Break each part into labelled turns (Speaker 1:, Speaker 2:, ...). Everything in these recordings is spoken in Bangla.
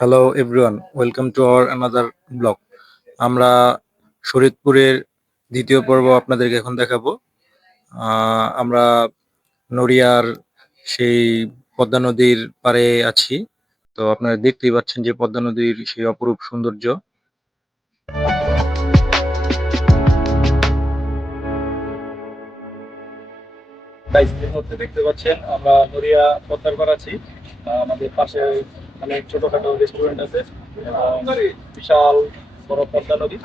Speaker 1: Hello everyone welcome to our another blog আমরা শরীয়তপুরের দ্বিতীয় পর্ব আপনাদেরকে এখন দেখাবো। আমরা নড়িয়ার সেই পদ্মা নদীর পাড়ে আছি। তো আপনারা দেখতেই পাচ্ছেন যে পদ্মা নদীর সেই অপরূপ সৌন্দর্য। দেখতে পাচ্ছেন আমরা নড়িয়া পদ্মার পাড় আছি। আমাদের পাশে অনেক ছোটখাটো রেস্টুরেন্ট আছে বিশাল বড় পদ্মা নদী।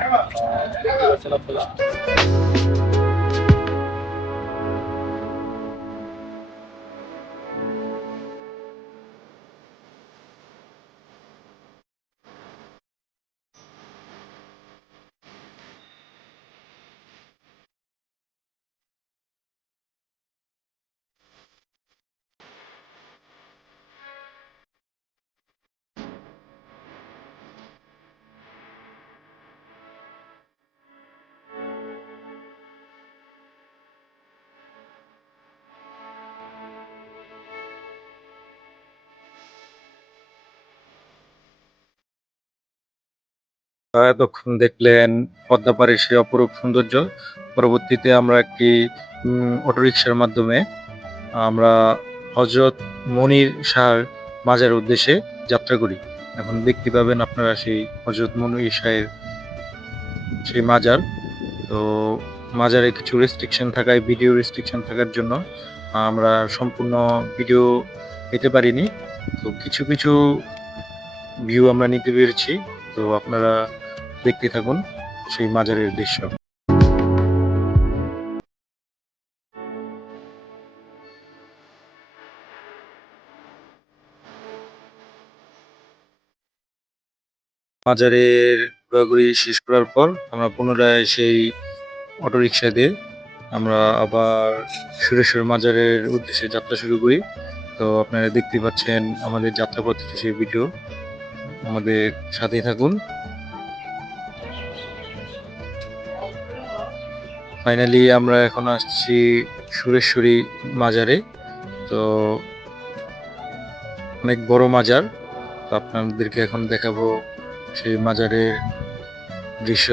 Speaker 1: আপনারা। এতক্ষণ দেখলেন পদ্মা পাড়ের সেই অপরূপ সৌন্দর্য। পরবর্তীতে আমরা একটি অটোরিকশার মাধ্যমে আমরা হজরত মনির শাহর মাজার উদ্দেশ্যে যাত্রা করি। এখন দেখতে পাবেন আপনারা সেই হজরত মনির শাহের সেই মাজার। তো মাজারে কিছু রেস্ট্রিকশন থাকায় ভিডিও রেস্ট্রিকশন থাকার জন্য আমরা সম্পূর্ণ ভিডিও পেতে পারিনি। তো কিছু কিছু ভিউ আমরা নিতে পেরেছি। তো আপনারা দেখতে থাকুন সেই মাজারের দৃশ্য। মাজারের ঘোরাঘুরি শেষ করার পর আমরা পুনরায় সেই অটোরিকশা দিয়ে আমরা আবার সুরেশ্বর মাজারের উদ্দেশ্যে যাত্রা শুরু করি। তো আপনারা দেখতে পাচ্ছেন আমাদের যাত্রাপথে সেই ভিডিও। আমাদের সাথেই থাকুন। ফাইনালি আমরা এখন আসছি সুরেশ্বরী মাজারে। তো অনেক বড় মাজার। তো আপনাদেরকে এখন দেখাবো সেই মাজারের দৃশ্য।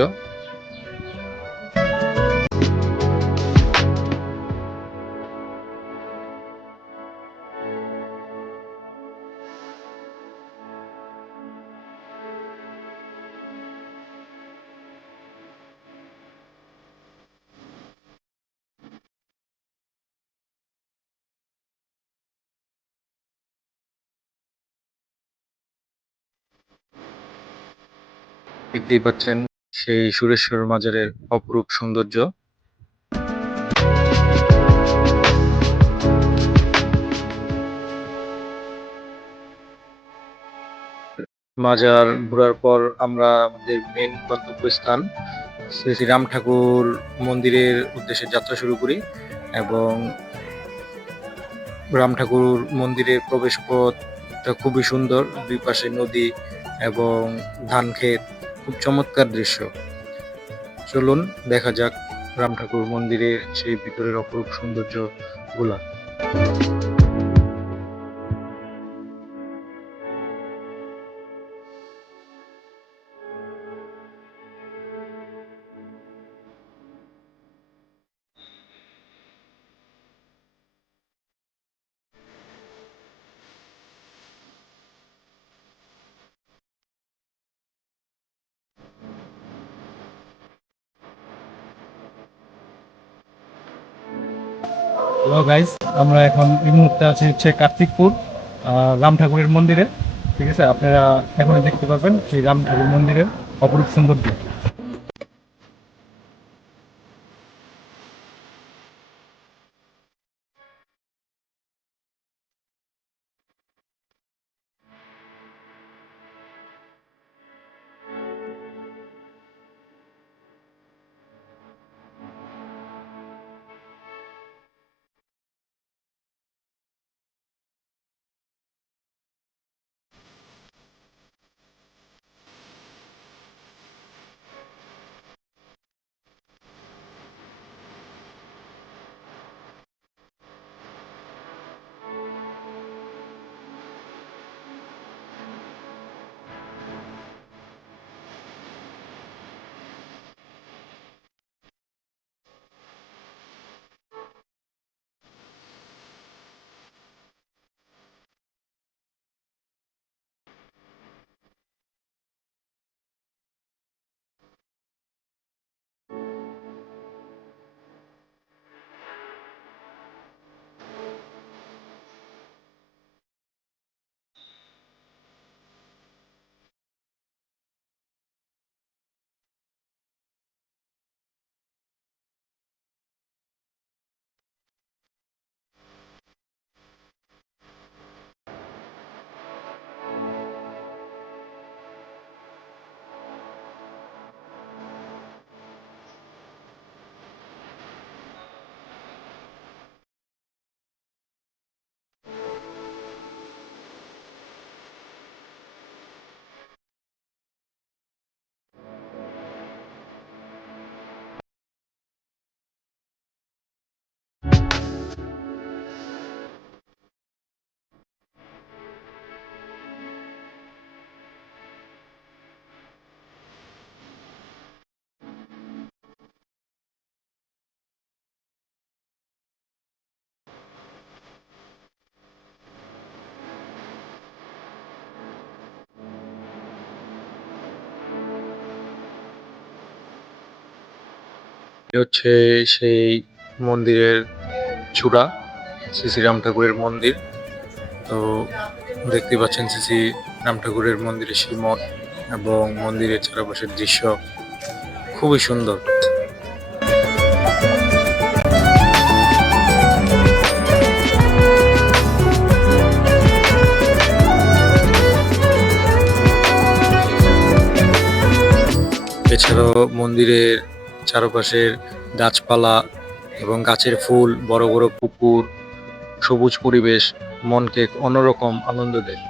Speaker 1: দেখতেই পাচ্ছেন সেই সুরেশ্বর মাজারের অপরূপ সৌন্দর্য। মাজার ঘোরার পর আমরা আমাদের মেন গন্তব্যস্থান শ্রী শ্রী রাম ঠাকুর মন্দিরের উদ্দেশ্যে যাত্রা শুরু করি এবং রাম ঠাকুর মন্দিরের প্রবেশ পথটা খুবই সুন্দর। দুই পাশে নদী এবং ধান ক্ষেত খুব চমৎকার দৃশ্য। চলুন দেখা যাক রাম ঠাকুর মন্দিরের সেই ভিতরের অপরূপ সৌন্দর্য
Speaker 2: হ্যালো গাইস আমরা এখন এই মুহূর্তে আছি হচ্ছে কার্তিকপুর রাম ঠাকুরের মন্দিরে। ঠিক আছে? আপনারা এখন দেখতে পাবেন সেই রাম ঠাকুর মন্দিরের অপরূপ সৌন্দর্য।
Speaker 1: হচ্ছে সেই মন্দিরের চূড়া, শ্রী শ্রী রাম ঠাকুরের মন্দির। তো দেখতে পাচ্ছেন শ্রী শ্রী রাম ঠাকুরের মন্দিরের শ্রীমঠ এবং মন্দিরের চারপাশের দৃশ্য খুবই সুন্দর। এছাড়াও মন্দিরের চারপাশের গাছপালা এবং গাছের ফুল বড় বড় পুকুর সবুজ পরিবেশ মনকে অন্যরকম আনন্দ দেয়।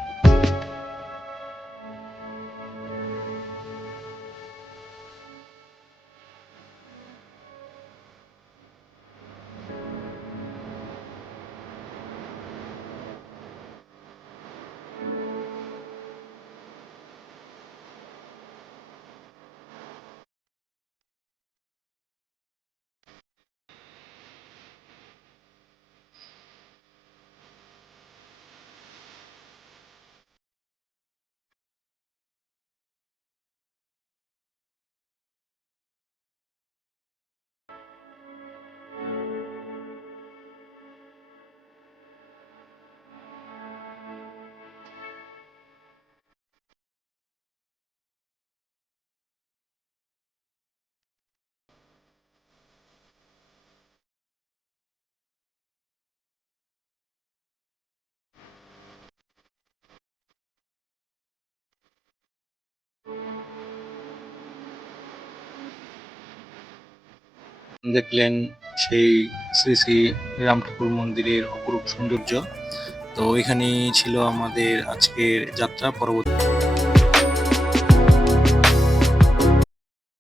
Speaker 1: দেখলেন সেই শ্রী শ্রী রাম ঠাকুর মন্দিরের অপরূপ সৌন্দর্য। তো এখানেই ছিল আমাদের আজকের যাত্রা। পরবর্তী